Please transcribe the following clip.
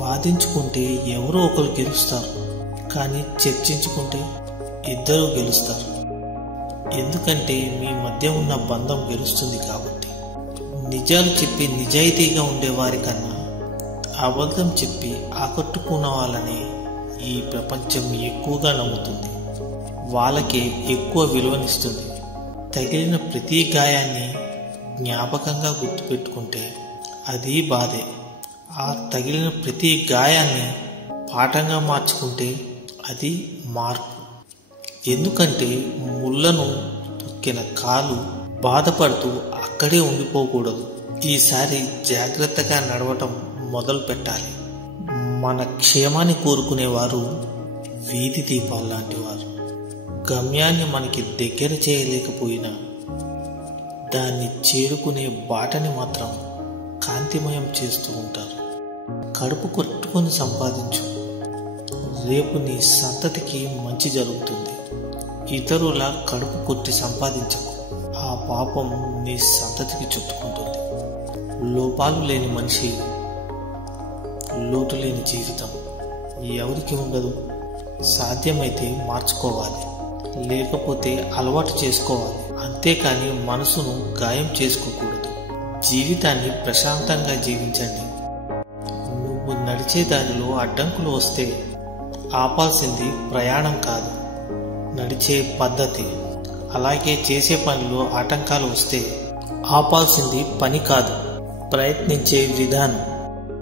వాదించుకుంటే ఎవరో ఒకరు గెలుస్తారు, కానీ చర్చించుకుంటే ఇద్దరు గెలుస్తారు. ఎందుకంటే మీ మధ్య ఉన్న బంధం గెలుస్తుంది కాబట్టి. నిజాలు చెప్పి నిజాయితీగా ఉండేవారి కన్నా అబద్ధం చెప్పి ఆకట్టుకున్న వాళ్ళని ఈ ప్రపంచం ఎక్కువగా నమ్ముతుంది. వాళ్ళకే ఎక్కువ విలువనిస్తుంది. తగిలిన ప్రతి గాయాన్ని జ్ఞాపకంగా గుర్తుపెట్టుకుంటే అది బాధే. ఆ తగిలిన ప్రతి గాయాన్ని పాఠంగా మార్చుకుంటే అది మార్పు. ఎందుకంటే ముళ్ళను తొక్కిన కాలు బాధపడుతూ అక్కడే ఉండిపోకూడదు. ఈసారి జాగ్రత్తగా నడవటం మొదలు పెట్టాలి. మన క్షేమాన్ని కోరుకునేవారు వీధి దీపాలు లాంటి వారు. గమ్యాన్ని మనకి దగ్గర చేయలేకపోయినా దాన్ని చేరుకునే బాటని మాత్రం కాంతిమయం చేస్తూ ఉంటారు. కడుపు కొట్టుకొని సంపాదించు, రేపు నీ సంతతికి మంచి జరుగుతుంది. ఇతరుల కడుపు కొట్టి సంపాదించకు, ఆ పాపం నీ సంతతికి చుట్టుకుంటుంది. లోపాలు లేని మనిషి, లోటు లేని జీవితం ఎవరికి ఉండదు. సాధ్యమైతే మార్చుకోవాలి, లేకపోతే అలవాటు చేసుకోవాలి. అంతేకాని మనసును గాయం చేసుకోకూడదు. జీవితాన్ని ప్రశాంతంగా జీవించండి. నువ్వు నడిచే దారిలో అడ్డంకులు వస్తే ఆపాల్సింది ప్రయాణం కాదు, నడిచే పద్ధతి. అలాగే చేసే పనిలో ఆటంకాలు వస్తే ఆపాల్సింది పని కాదు, ప్రయత్నించే విధానం.